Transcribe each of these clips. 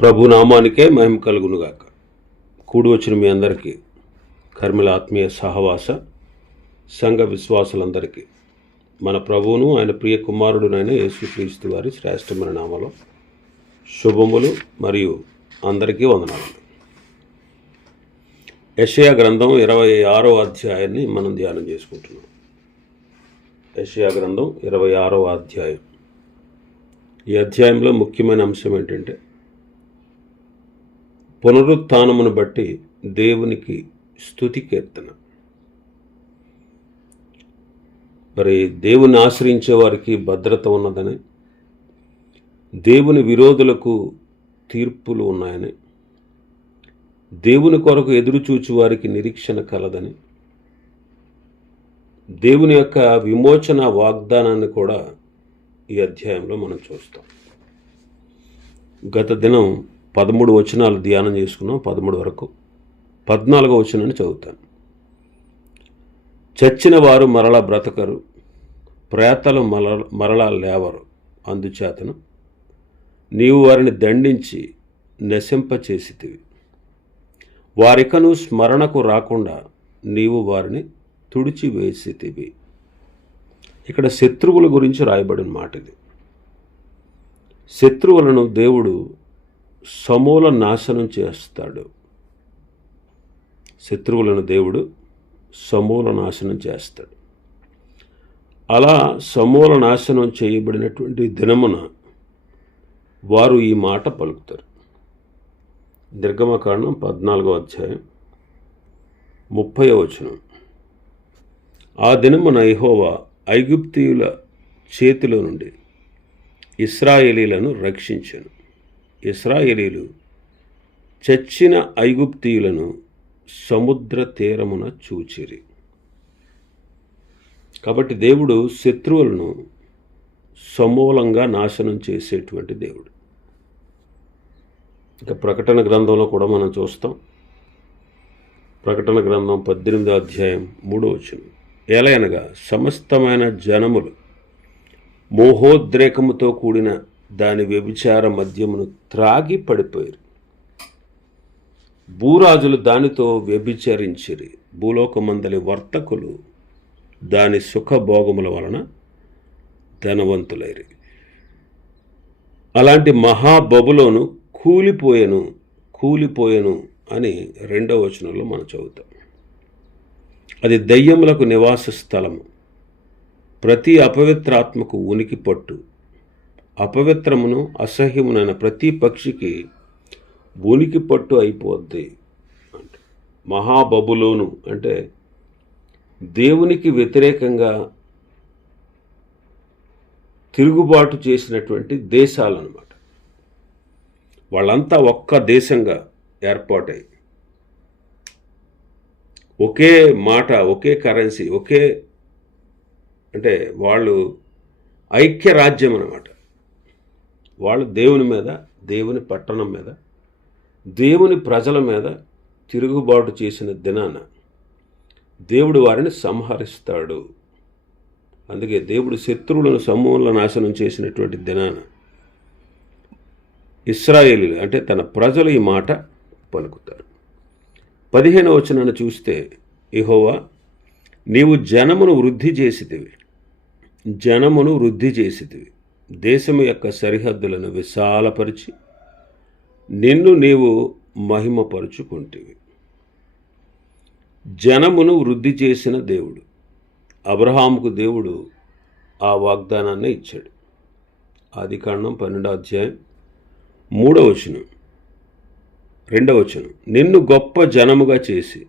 ప్రభు నామానికే మహిమ కలుగునుగాక. కూడి వచ్చిన మీ అందరికీ కర్మిల ఆత్మీయ సహవాస సంఘ విశ్వాసులందరికీ మన ప్రభువును ఆయన ప్రియ కుమారుడునైన యేసుక్రీస్తు వారి శ్రేష్టమైన నామలో శుభములు మరియు అందరికీ వందనాలు. యషయా గ్రంథం ఇరవై ఆరో అధ్యాయాన్ని మనం ధ్యానం చేసుకుంటున్నాం. యషయా గ్రంథం ఇరవై ఆరో అధ్యాయం. ఈ అధ్యాయంలో ముఖ్యమైన అంశం ఏంటంటే పునరుత్నమును బట్టి దేవునికి స్తుతి కీర్తన. మరి దేవుని ఆశ్రయించే వారికి భద్రత ఉన్నదని దేవుని విరోధులకు తీర్పులు ఉన్నాయని దేవుని కొరకు ఎదురుచూచి వారికి నిరీక్షణ కలదని దేవుని యొక్క విమోచన వాగ్దానాన్ని కూడా ఈ అధ్యాయంలో మనం చూస్తాం. గత దినం పదమూడు వచనాలు ధ్యానం చేసుకున్నాం పదమూడు వరకు. పద్నాలుగో వచనాన్ని చదువుతాను. చచ్చిన వారు మరలా బ్రతకరు ప్రేతలు మల మరలా లేవరు. అందుచేతను నీవు వారిని దండించి నశింపచేసితివి. వారికను స్మరణకు రాకుండా నీవు వారిని తుడిచివేసితివి. ఇక్కడ శత్రువుల గురించి రాయబడిన మాట ఇది శత్రువులను దేవుడు సమూల నాశనం చేస్తాడు. శత్రువులను దేవుడు సమూల నాశనం చేస్తాడు. అలా సమూల నాశనం చేయబడినటువంటి దినమున వారు ఈ మాట పలుకుతారు. నిర్గమకాండం పద్నాలుగో అధ్యాయం ముప్పై వచనం. ఆ దినమున యెహోవా ఐగుప్తీయుల చేతిలో నుండి ఇస్రాయేలీలను రక్షించను. ఇస్రాయేలీలు చచ్చిన ఐగుప్తీయులను సముద్ర తీరమున చూచిరి. కాబట్టి దేవుడు శత్రువులను సమూలంగా నాశనం చేసేటువంటి దేవుడు. ఇక ప్రకటన గ్రంథంలో కూడా మనం చూస్తాం. ప్రకటన గ్రంథం పద్దెనిమిదో అధ్యాయం మూడో వచనం. ఎలయనగా సమస్తమైన జనములు మోహోద్రేకముతో కూడిన దాని వ్యభిచార మద్యమును త్రాగి పడిపోయారు. భూరాజులు దానితో వ్యభిచరించిరి. భూలోకమందలి వర్తకులు దాని సుఖభోగముల వలన ధనవంతులైరి. అలాంటి మహాబబులోను కూలిపోయెను కూలిపోయెను అని రెండవ వచనంలో మనం చదువుతాం. అది దయ్యములకు నివాస స్థలము ప్రతి అపవిత్రాత్మకు ఉనికి పట్టు అపవిత్రమును అసహ్యమునైన ప్రతి పక్షికి ఉనికి పట్టు అయిపోద్ది. అంటే మహాబబులోను అంటే దేవునికి వ్యతిరేకంగా తిరుగుబాటు చేసినటువంటి దేశాలన్నమాట. వాళ్ళంతా ఒక్క దేశంగా ఏర్పాటై ఒకే మాట ఒకే కరెన్సీ ఒకే అంటే వాళ్ళు ఐక్య రాజ్యం అన్నమాట వాళ్ళు దేవుని మీద దేవుని పట్టణం మీద దేవుని ప్రజల మీద తిరుగుబాటు చేసిన దినాన దేవుడు వారిని సంహరిస్తాడు. అందుకే దేవుడు శత్రువులను సమూహంలో నాశనం చేసినటువంటి దినాన ఇస్రాయేలీలు అంటే తన ప్రజలు ఈ మాట పలుకుతారు. పదిహేను వచనాన్ని చూస్తే ఇహోవా నీవు జనమును వృద్ధి చేసితివి. జనమును వృద్ధి చేసితివి. దేశము యొక్క సరిహద్దులను విశాలపరిచి నిన్ను నీవు మహిమపరుచుకుంటివి. జనమును వృద్ధి చేసిన దేవుడు అబ్రహాముకు దేవుడు ఆ వాగ్దానాన్ని ఇచ్చాడు. ఆది కాండం పన్నెండో అధ్యాయం మూడవ వచనం. రెండవ వచనం. నిన్ను గొప్ప జనముగా చేసి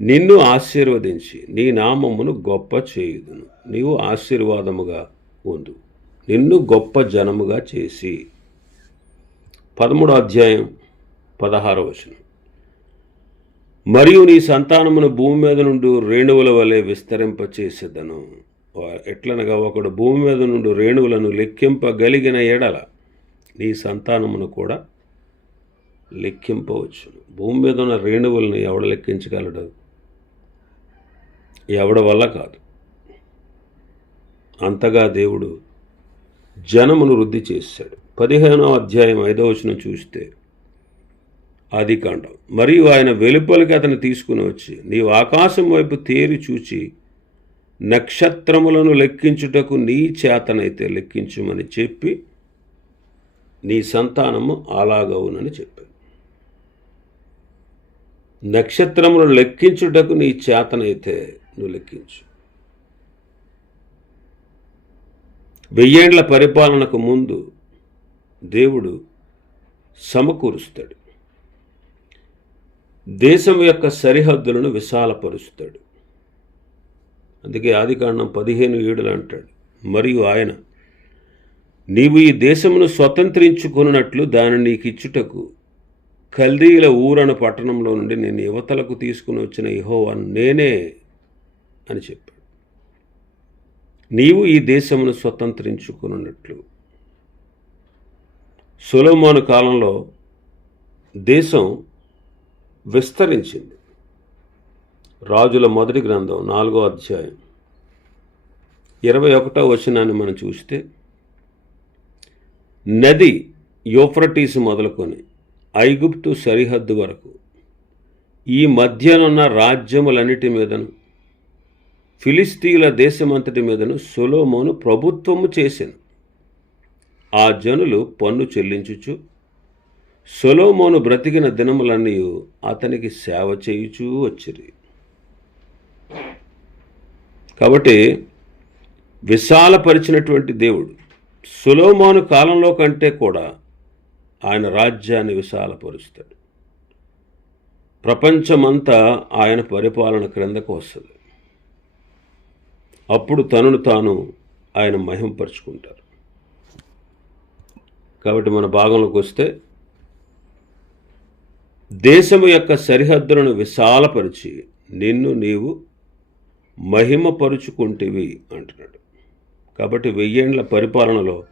నిన్ను ఆశీర్వదించి నీ నామమును గొప్ప చేయుదును. నీవు ఆశీర్వాదముగా ఉండు. నిన్ను గొప్ప జనముగా చేసి. పదమూడో అధ్యాయం పదహారో వచనం. మరియు నీ సంతానమును భూమి మీద నుండి రేణువుల వలె విస్తరింపచేసేదను. ఎట్లనగా ఒకడు భూమి మీద నుండి రేణువులను లెక్కింపగలిగిన ఎడల నీ సంతానమును కూడా లెక్కింపవచ్చును. భూమి మీద ఉన్న రేణువులను ఎవడ లెక్కించగలడు? ఎవడ వల్ల కాదు. అంతగా దేవుడు జనమును వృద్ధి చేశాడు పదిహేనవ అధ్యాయం ఐదో వచనం చూస్తే ఆది కాండం. మరియు ఆయన వెలుపలికి అతను తీసుకుని వచ్చి నీవు ఆకాశం వైపు తేరి చూచి నక్షత్రములను లెక్కించుటకు నీ చేతనైతే లెక్కించుమని చెప్పి నీ సంతానము అలాగవునని చెప్పాను నక్షత్రములను లెక్కించుటకు నీ చేతనైతే నువ్వు లెక్కించు. వెయ్యేండ్ల పరిపాలనకు ముందు దేవుడు సమకూరుస్తాడు. దేశం యొక్క సరిహద్దులను విశాలపరుస్తాడు. అందుకే ఆదికాండం పదిహేను ఏడులు అంటాడు మరియు ఆయన నీవు ఈ దేశమును స్వతంత్రించుకున్నట్లు దానిని నీకు ఇచ్చుటకు కల్దీల ఊరను పట్టణంలో నుండి నేను యువతలకు తీసుకుని వచ్చిన ఇహోవాను నేనే అని చెప్పాడు. నీవు ఈ దేశమును స్వతంత్రించుకున్నట్లు సులభమాను కాలంలో దేశం విస్తరించింది. రాజుల మొదటి గ్రంథం నాలుగో అధ్యాయం ఇరవై ఒకటో వచనాన్ని మనం చూస్తే నది యోఫ్రటీస్ మొదలుకొని ఐగుప్తు సరిహద్దు వరకు ఈ మధ్యనున్న రాజ్యములన్నిటి మీదను ఫిలిస్తీన్ల దేశమంతటి మీదను సొలోమోను ప్రభుత్వము చేసెను. ఆ జనులు పన్ను చెల్లించుచు సొలోమోను బ్రతికిన దినములన్నీ అతనికి సేవ చేయుచూ వచ్చిరి. కాబట్టి విశాలపరిచినటువంటి దేవుడు సులోమోను కాలంలో కంటే కూడా ఆయన రాజ్యాన్ని విశాలపరుస్తాడు. ప్రపంచమంతా ఆయన పరిపాలన క్రిందకు వస్తుంది. అప్పుడు తనను తాను ఆయన మహింపరుచుకుంటారు. కాబట్టి మన భాగంలోకి వస్తే దేశము యొక్క సరిహద్దులను విశాలపరిచి నిన్ను నీవు మహిమపరుచుకుంటేవి అంటున్నాడు. కాబట్టి వెయ్యేండ్ల పరిపాలనలో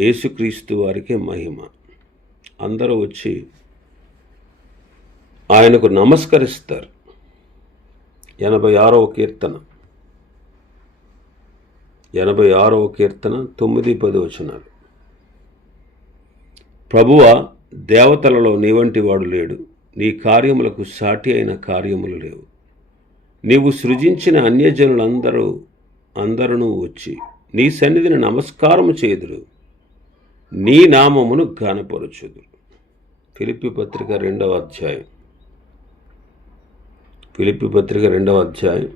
యేసుక్రీస్తు వారికి మహిమ. అందరూ వచ్చి ఆయనకు నమస్కరిస్తారు. ఎనభై ఆరవ కీర్తన. ఎనభై ఆరవ కీర్తన తొమ్మిది పది వచనాలు. ప్రభువ దేవతలలో నీ వాడు లేడు. నీ కార్యములకు సాటి అయిన కార్యములు లేవు. నీవు సృజించిన అన్యజనులందరూ అందరూ వచ్చి నీ సన్నిధిని నమస్కారము చేదురు నీ నామమును ఘనపరచుదురు. ఫిలిపి పత్రిక రెండవ అధ్యాయం. ఫిలిపి పత్రిక రెండవ అధ్యాయం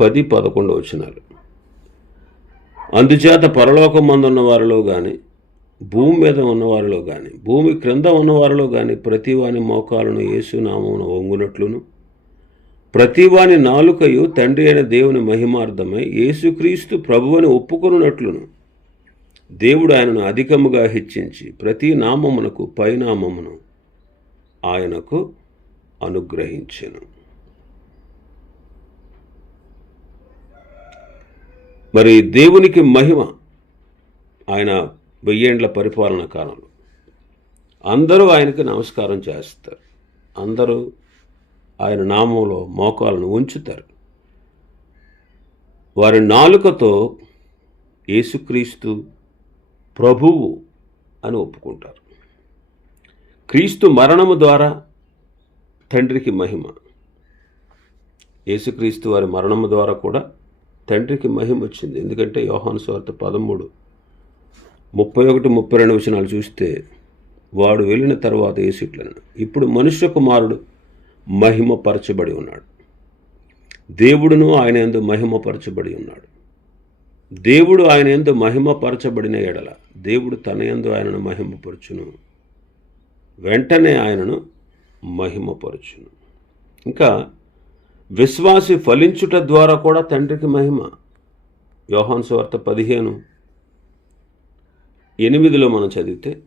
పది పదకొండు వచనాలు. అందుచేత పరలోకమందున్న వారిలో కానీ భూమి మీద ఉన్నవారిలో కానీ భూమి క్రింద ఉన్నవారిలో కానీ ప్రతివాని మోకాలను యేసునామమును వంగునట్లును. ప్రతివాని నాలుకయు తండ్రి అయిన దేవుని మహిమార్థమై యేసుక్రీస్తు ప్రభువని ఒప్పుకొనున్నట్లును. దేవుడు ఆయనను అధికముగా హెచ్చించి ప్రతి నామమునకు పైనామమును ఆయనకు అనుగ్రహించెను. మరి దేవునికి మహిమ ఆయన వెయ్యేండ్ల పరిపాలన కాలంలో. అందరూ ఆయనకి నమస్కారం చేస్తారు. అందరూ ఆయన నామంలో మోకాలను ఉంచుతారు. వారి నాలుకతో యేసుక్రీస్తు ప్రభువు అని ఒప్పుకుంటారు. క్రీస్తు మరణము ద్వారా తండ్రికి మహిమ. యేసుక్రీస్తు వారి మరణము ద్వారా కూడా తండ్రికి మహిమ వచ్చింది. ఎందుకంటే యోహాను స్వార్థ పదమూడు ముప్పై ఒకటి ముప్పై రెండు వచనాలు చూస్తే వాడు వెళ్ళిన తర్వాత ఏసిట్లను ఇప్పుడు మనుష్య కుమారుడు మహిమపరచబడి ఉన్నాడు. దేవుడును ఆయన ఎందు మహిమపరచబడి ఉన్నాడు. దేవుడు ఆయన ఎందు మహిమపరచబడిన ఎడల దేవుడు తన ఎందు ఆయనను మహిమపరచును. వెంటనే ఆయనను మహిమపరచును. ఇంకా విశ్వాసి ఫలించుట ద్వారా కూడా తండ్రికి మహిమ. యోహాన్ సువార్త పదిహేను. ఎనిమిదిలో మనం చదివితే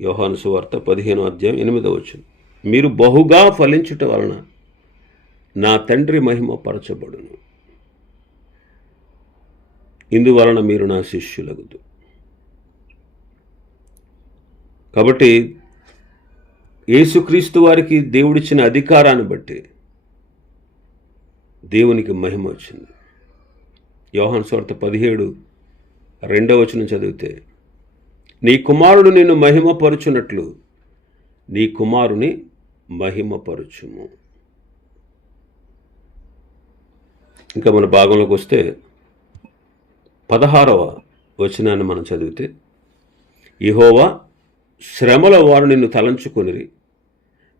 యోహాను సువార్త పదిహేను అధ్యాయం ఎనిమిదో వచ్చింది మీరు బహుగా ఫలించుట వలన నా తండ్రి మహిమ పరచబడును. ఇందువలన మీరు నా శిష్యులగుదు కాబట్టి యేసుక్రీస్తు వారికి దేవుడిచ్చిన అధికారాన్ని బట్టి దేవునికి మహిమ వచ్చింది. యోహన్ స్వార్థ పదిహేడు రెండవ వచనం చదివితే నీ కుమారుడు నిన్ను మహిమపరుచునట్లు నీ కుమారుని మహిమపరుచుము. ఇంకా మన భాగంలోకి వస్తే పదహారవ వచనాన్ని మనం చదివితే ఇహోవా శ్రమల వారు నిన్ను తలంచుకొనిరి.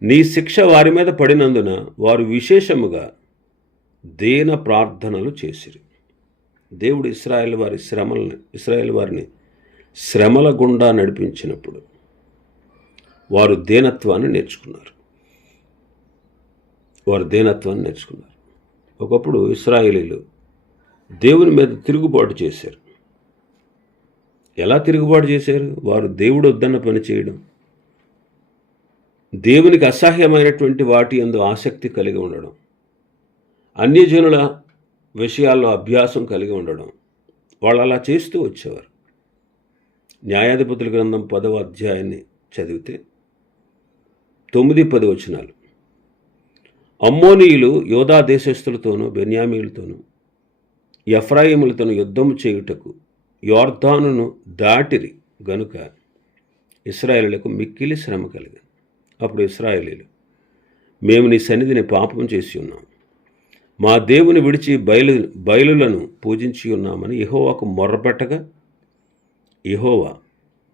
నీ శిక్ష వారి మీద పడినందున వారు విశేషముగా దీన ప్రార్థనలు చేసిరి. దేవుడు ఇస్రాయేల్ వారి శ్రమల్ని ఇస్రాయేల్ వారిని శ్రమల గుండా నడిపించినప్పుడు వారు దీనత్వాన్ని నేర్చుకున్నారు. వారు దీనత్వాన్ని నేర్చుకున్నారు. ఒకప్పుడు ఇస్రాయేలీలు దేవుని మీద తిరుగుబాటు చేశారు. ఎలా తిరుగుబాటు చేశారు? వారు దేవుడు వద్దన్న పని చేయడం. దేవునికి అసహ్యమైనటువంటి వాటి అందు ఆసక్తి కలిగి ఉండడం. అన్యజనుల విషయాల్లో అభ్యాసం కలిగి ఉండడం. వాళ్ళు అలా చేస్తూ వచ్చేవారు. న్యాయాధిపతుల గ్రంథం పదవ అధ్యాయాన్ని చదివితే తొమ్మిది పది వచనాలు. అమ్మోనీయులు యోధా దేశస్థులతోనూ బెన్యామీలతోనూ ఎఫ్రాయిములతోనూ యుద్ధము చేయుటకు యోర్ధానును దాటిరి గనుక ఇస్రాయేలులకు మిక్కిలి శ్రమ కలిగింది. అప్పుడు ఇస్రాయేలీలు మేము నీ సన్నిధిని పాపం చేసి ఉన్నాం. మా దేవుని విడిచి బయలు బయలులను పూజించి ఉన్నామని ఇహోవాకు మొర్రపెట్టగా ఇహోవా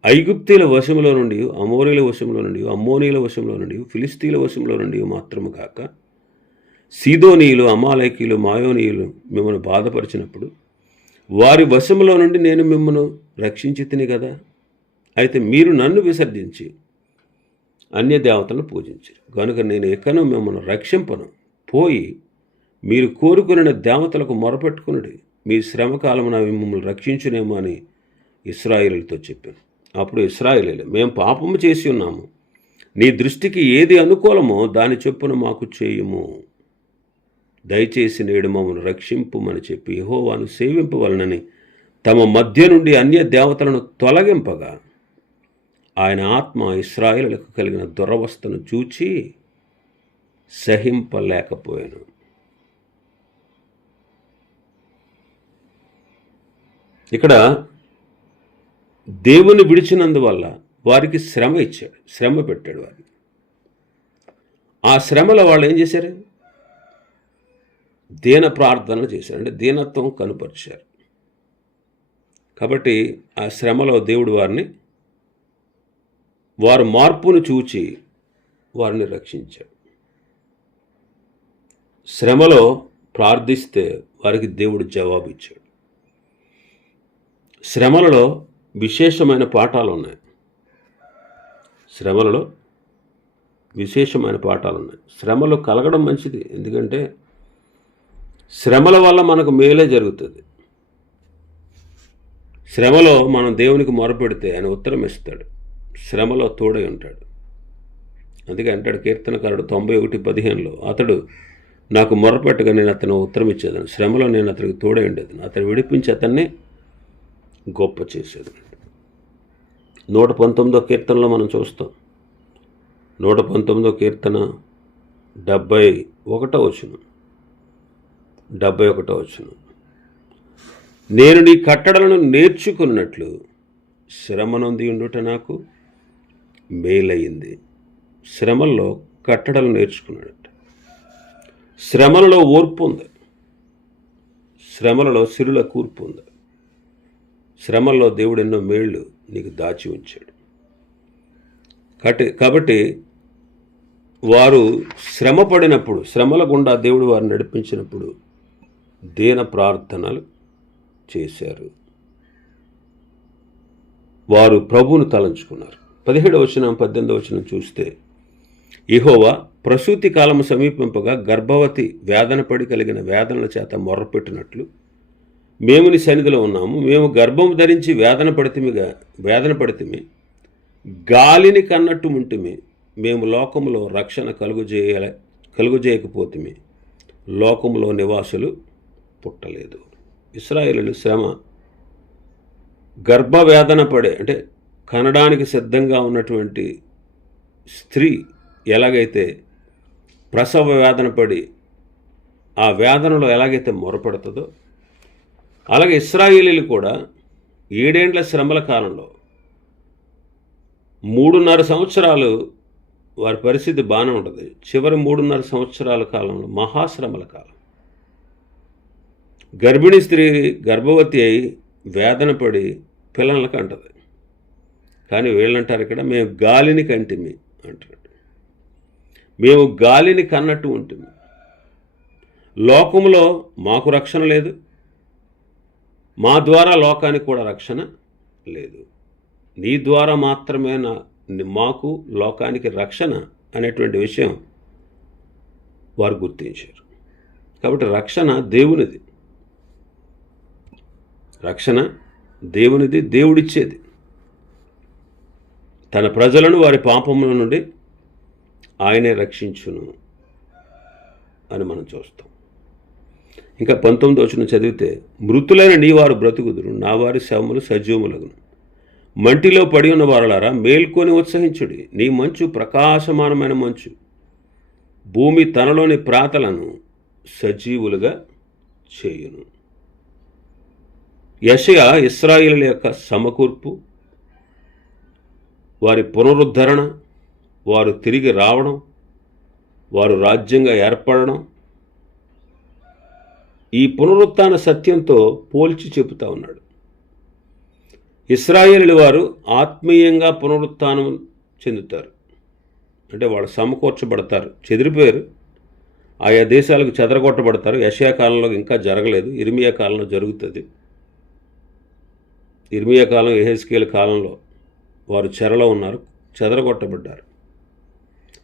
ఐగుప్తీల వశంలో నుండి అమోరీల వశంలో నుండి అమ్మోనీల వశంలో నుండి ఫిలిస్తీన్ల వశంలో నుండి మాత్రము కాక సీదోనీయులు అమాలయకీయులు మాయోనీయులు మిమ్మల్ని బాధపరిచినప్పుడు వారి వశములో నుండి నేను మిమ్మల్ని రక్షించి తిని కదా అయితే మీరు నన్ను విసర్జించి అన్య దేవతలను పూజించారు. కనుక నేను ఎక్కనో మిమ్మల్ని రక్షింపను. పోయి మీరు కోరుకున్న దేవతలకు మొరపెట్టుకున్నది మీ శ్రమకాలమున అవి మిమ్మల్ని రక్షించునేమో అని ఇస్రాయిలతో చెప్పాను. అప్పుడు ఇస్రాయిలీలు మేము పాపము చేసి ఉన్నాము. నీ దృష్టికి ఏది అనుకూలమో దాని చొప్పున మాకు చేయుము. దయచేసి నేడు మమ్మను రక్షింపుమని చెప్పి యహోవాను సేవింపవలనని తమ మధ్య నుండి అన్య దేవతలను తొలగింపగా ఆయన ఆత్మ ఇస్రాయిలకు కలిగిన దురవస్థను చూచి సహింపలేకపోయాను. ఇక్కడ దేవుని విడిచినందువల్ల వారికి శ్రమ ఇచ్చాడు శ్రమ పెట్టాడు వారికి ఆ శ్రమలో వాళ్ళు ఏం చేశారు? దీన ప్రార్థనలు చేశారు. అంటే దీనత్వం కనుపరిచారు. కాబట్టి ఆ శ్రమలో దేవుడు వారిని వారు మార్పును చూచి వారిని రక్షించాడు శ్రమలో ప్రార్థిస్తే వారికి దేవుడు జవాబు ఇచ్చాడు శ్రమలలో విశేషమైన పాఠాలు ఉన్నాయి. శ్రమలలో విశేషమైన పాఠాలు ఉన్నాయి. శ్రమలు కలగడం మంచిది. ఎందుకంటే శ్రమల వల్ల మనకు మేలే జరుగుతుంది. శ్రమలో మనం దేవునికి మొరపెడితే ఆయన ఉత్తరం ఇస్తాడు. శ్రమలో తోడై ఉంటాడు. అందుకే అంటాడు కీర్తనకారుడు తొంభై ఒకటి పదిహేనులో అతడు నాకు మొరపెట్టగా నేను అతను ఉత్తరం ఇచ్చేదాను శ్రమలో నేను అతనికి తోడై ఉండేది అతను విడిపించి అతన్ని గొప్ప చేసేది. నూట పంతొమ్మిదో కీర్తనలో మనం చూస్తాం. నూట పంతొమ్మిదో కీర్తన డెబ్భై ఒకటో వచ్చినాం డెబ్భై ఒకటో వచ్చును నేను నీ కట్టడలను నేర్చుకున్నట్లు శ్రమనొంది ఉండుట నాకు మేలయ్యింది శ్రమల్లో కట్టడలు నేర్చుకున్నాడట. శ్రమలలో ఓర్పు ఉంది. శ్రమలలో సిరుల కూర్పు ఉంది. శ్రమల్లో దేవుడు ఎన్నో మేళ్ళు నీకు దాచి ఉంచాడు. కాబట్టి కాబట్టి వారు శ్రమ పడినప్పుడు శ్రమల గుండా దేవుడు వారిని నడిపించినప్పుడు దీన ప్రార్థనలు చేశారు. వారు ప్రభువును తలంచుకున్నారు. పదిహేడవ వచనం పద్దెనిమిదవ వచనం చూస్తే ఇహోవా ప్రసూతి కాలము సమీపింపగా గర్భవతి వేదన పడి కలిగిన వేదనల చేత మొర్రపెట్టినట్లు మేము నీ సన్నిధిలో ఉన్నాము. మేము గర్భం ధరించి వేదన పడితిమిగా వేదన పడితిమి గాలిని కన్నట్టు ఉంటిమి. మేము లోకములో రక్షణ కలుగుజేయ కలుగుజేయకపోతిమి లోకములో నివాసులు పుట్టలేదు. ఇస్రాయేలు శ్రమ గర్భవేదన పడే అంటే కనడానికి సిద్ధంగా ఉన్నటువంటి స్త్రీ ఎలాగైతే ప్రసవ వేదన పడి ఆ వేదనలో ఎలాగైతే మొరపెడుతుందో అలాగే ఇస్రాయేలీలు కూడా ఏడేండ్ల శ్రమల కాలంలో మూడున్నర సంవత్సరాలు వారి పరిస్థితి బాగానే ఉంటుంది. చివరి మూడున్నర సంవత్సరాల కాలంలో మహాశ్రమల కాలం. గర్భిణీ స్త్రీ గర్భవతి అయి వేదన పడి పిల్లలకు అంటది కానీ వీళ్ళంటారు ఇక్కడ మేము గాలిని కంటిమి అంటారు. మేము గాలిని కన్నట్టు ఉంటుంది లోకంలో మాకు రక్షణ లేదు. మా ద్వారా లోకానికి కూడా రక్షణ లేదు. నీ ద్వారా మాత్రమే నా మాకు లోకానికి రక్షణ అనేటువంటి విషయం వారు గుర్తించారు. కాబట్టి రక్షణ దేవునిది. రక్షణ దేవునిది దేవుడిచ్చేది. తన ప్రజలను వారి పాపముల నుండి ఆయనే రక్షించును అని మనం చూస్తాం. ఇంకా పంతొమ్మిది వచ్చిన చదివితే మృతులైన నీ వారు బ్రతుకుదురు నా వారి శవములు సజీవములగును. మంటిలో పడి ఉన్న వారలారా మేల్కొని ఉత్సహించుడి. నీ మంచు ప్రకాశమానమైన మంచు. భూమి తనలోని ప్రాతలను సజీవులుగా చేయును. యషయ ఇస్రాయిల్ యొక్క సమకూర్పు వారి పునరుద్ధరణ వారు తిరిగి రావడం వారు రాజ్యంగా ఏర్పడడం ఈ పునరుత్న సత్యంతో పోల్చి చెబుతా ఉన్నాడు. ఇస్రాయేలు వారు ఆత్మీయంగా పునరుత్నం చెందుతారు. అంటే వాళ్ళు సమకూర్చబడతారు. చెదిరిపోయారు. ఆయా దేశాలకు చెదరగొట్టబడతారు. యషయా కాలంలో ఇంకా జరగలేదు. ఇర్మియా కాలంలో జరుగుతుంది. ఇర్మియా కాలం ఎహెస్కేల్ కాలంలో వారు చెరలో ఉన్నారు చెదరగొట్టబడ్డారు.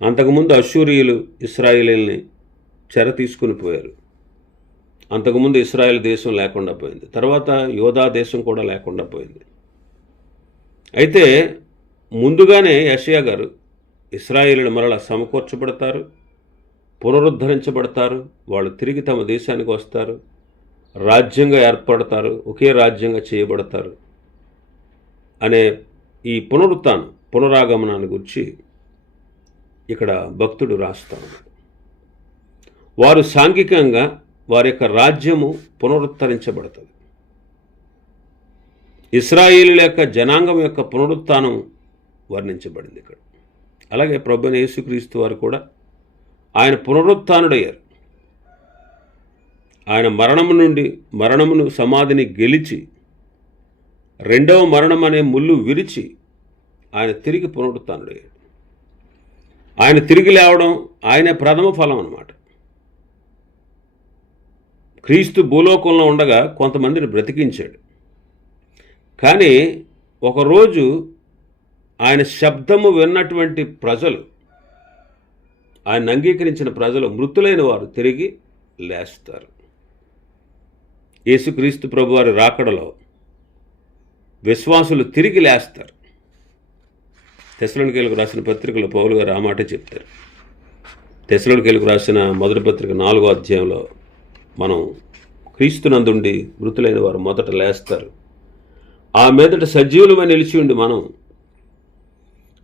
అంతకుముందు అశ్షూరియులు ఇస్రాయిలీల్ని చెర తీసుకుని పోయారు. అంతకుముందు ఇస్రాయేల్ దేశం లేకుండా పోయింది. తర్వాత యోధా దేశం కూడా లేకుండా పోయింది. అయితే ముందుగానే యషియా గారు ఇస్రాయేలీలు మరలా సమకూర్చబడతారు పునరుద్ధరించబడతారు వాళ్ళు తిరిగి తమ దేశానికి వస్తారు రాజ్యంగా ఏర్పడతారు ఒకే రాజ్యంగా చేయబడతారు. అనే ఈ పునరుత్నం పునరాగమనాన్ని గురించి ఇక్కడ భక్తుడు రాస్తా ఉన్నాడు. వారు సాంఘికంగా వారి యొక్క రాజ్యము పునరుద్ధరించబడుతుంది ఇస్రాయేలుల యొక్క జనాంగం యొక్క పునరుత్నం వర్ణించబడింది ఇక్కడ. అలాగే ప్రభుని యేసుక్రీస్తు వారు కూడా ఆయన పునరుత్డయ్యారు ఆయన మరణము నుండి మరణమును సమాధిని గెలిచి రెండవ మరణం అనే ముళ్ళు విరిచి ఆయన తిరిగి పునరుత్థానుడయ్యాడు ఆయన తిరిగి లేవడం ఆయనే ప్రథమ ఫలం అన్నమాట. క్రీస్తు భూలోకంలో ఉండగా కొంతమందిని బ్రతికించాడు. కానీ ఒకరోజు ఆయన శబ్దము విన్నటువంటి ప్రజలు ఆయన అంగీకరించిన ప్రజలు మృతులైన వారు తిరిగి లేస్తారు. యేసుక్రీస్తు ప్రభువారి రాకడలో విశ్వాసులు తిరిగి లేస్తారు. తెసలోనికేలకు రాసిన పత్రికలో పౌలు గారు ఆ మాట చెప్తారు. తెసలోనికేలకు రాసిన మొదటి పత్రిక నాలుగో అధ్యాయంలో మనం క్రీస్తునందుండి మృతులైన వారు మొదట లేస్తారు. ఆ మీదట సజీవులమై నిలిచి ఉండి మనం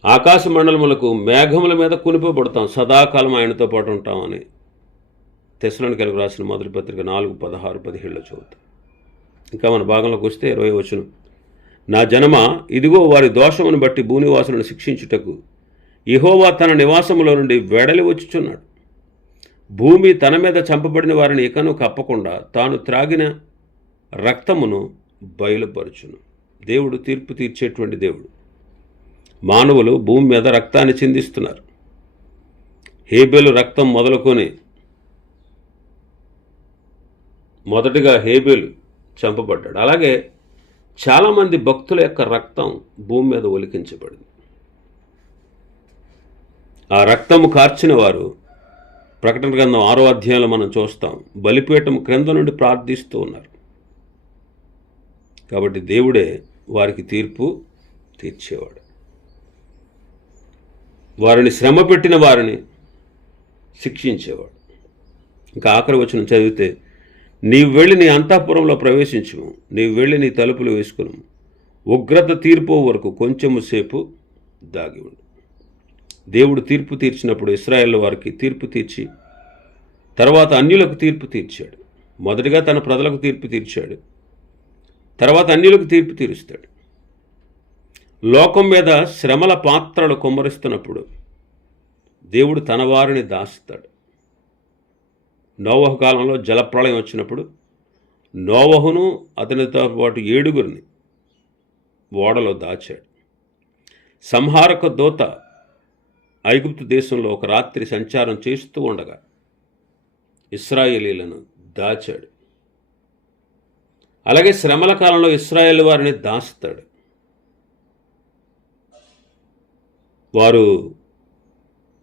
ఆకాశ మండలములకు మేఘముల మీద కునిపోబడతాం సదాకాలం ఆయనతో పాటు ఉంటామని తెసలోనికేలకు రాసిన మొదటి పత్రిక నాలుగు పదహారు పదిహేడులో చదువుతాం ఇంకా మన భాగంలోకి వస్తే ఇరవై వచనం. నా జనమ ఇదిగో వారి దోషమును బట్టి భూనివాసులను శిక్షించుటకు. ఇహోవా తన నివాసములో నుండి వెడలి వచ్చుచున్నాడు. భూమి తన మీద చంపబడిన వారిని ఇకను కప్పకుండా తాను త్రాగిన రక్తమును బయలుపరుచును. దేవుడు తీర్పు తీర్చేటువంటి దేవుడు. మానవులు భూమి మీద రక్తాన్ని చిందిస్తున్నారు. హేబేలు రక్తం మొదలుకొని మొదటిగా హేబేలు చంపబడ్డాడు. అలాగే చాలామంది భక్తుల యొక్క రక్తం భూమి మీద ఒలికించబడింది. ఆ రక్తము కార్చిన వారు ప్రకటన గ్రంథం ఆరో అధ్యాయంలో మనం చూస్తాం బలిపీఠం క్రింద నుండి ప్రార్థిస్తూ ఉన్నారు. కాబట్టి దేవుడే వారికి తీర్పు తీర్చేవాడు. వారిని శ్రమ పెట్టిన వారిని శిక్షించేవాడు. ఇంకా ఆఖరి వచ్చిన చదివితే నీవు వెళ్ళి నీ అంతఃపురంలో ప్రవేశించుము. నీవు వెళ్ళి నీ తలుపులు వేసుకును. ఉగ్రత తీర్పు వరకు కొంచెము సేపు దాగి ఉండు. దేవుడు తీర్పు తీర్చినప్పుడు ఇస్రాయేల్ వారికి తీర్పు తీర్చి తర్వాత అన్యులకు తీర్పు తీర్చాడు. మొదటిగా తన ప్రజలకు తీర్పు తీర్చాడు. తర్వాత అన్యులకు తీర్పు తీరుస్తాడు. లోకం మీద శ్రమల పాత్రలు కుమ్మరిస్తున్నప్పుడు దేవుడు తన వారిని దాస్తాడు. నోవహు కాలంలో జలప్రళయం వచ్చినప్పుడు నోవహును అతనితో పాటు ఏడుగురిని ఓడలో దాచాడు. సంహారక దూత ఐగుప్తు దేశంలో ఒక రాత్రి సంచారం చేస్తూ ఉండగా ఇస్రాయేలీలను దాచాడు. అలాగే శ్రమల కాలంలో ఇస్రాయేల్ వారిని దాస్తాడు. వారు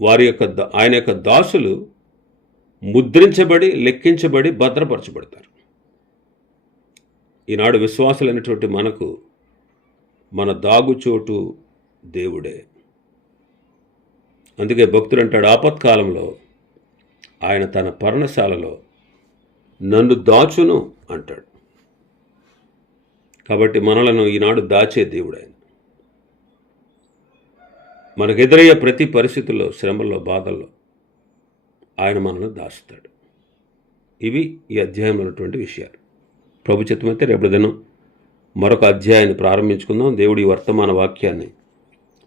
వారి యొక్క ఆయన యొక్క దాసులు ముద్రించబడి లెక్కించబడి భద్రపరచబడతారు. ఈనాడు విశ్వాసులైనటువంటి మనకు మన దాగుచోటు దేవుడే. అందుకే భక్తుడు అంటాడు ఆపత్కాలంలో ఆయన తన పర్ణశాలలో నన్ను దాచును అంటాడు. కాబట్టి మనలను ఈనాడు దాచే దేవుడు ఆయన. మనకు ఎదురయ్యే ప్రతి పరిస్థితుల్లో శ్రమల్లో బాధల్లో ఆయన మనలో దాస్తాడు. ఇవి ఈ అధ్యాయంలో ఉన్నటువంటి విషయాలు. ప్రభు చిత్తమైతే రేపు దినం మరొక అధ్యాయాన్ని ప్రారంభించుకుందాం. దేవుడి వర్తమాన వాక్యాన్ని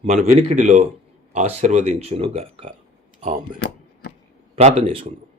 మన వెనికిడిలో ఆశీర్వదించునుగాక. ఆమె ప్రార్థన చేసుకుందాం.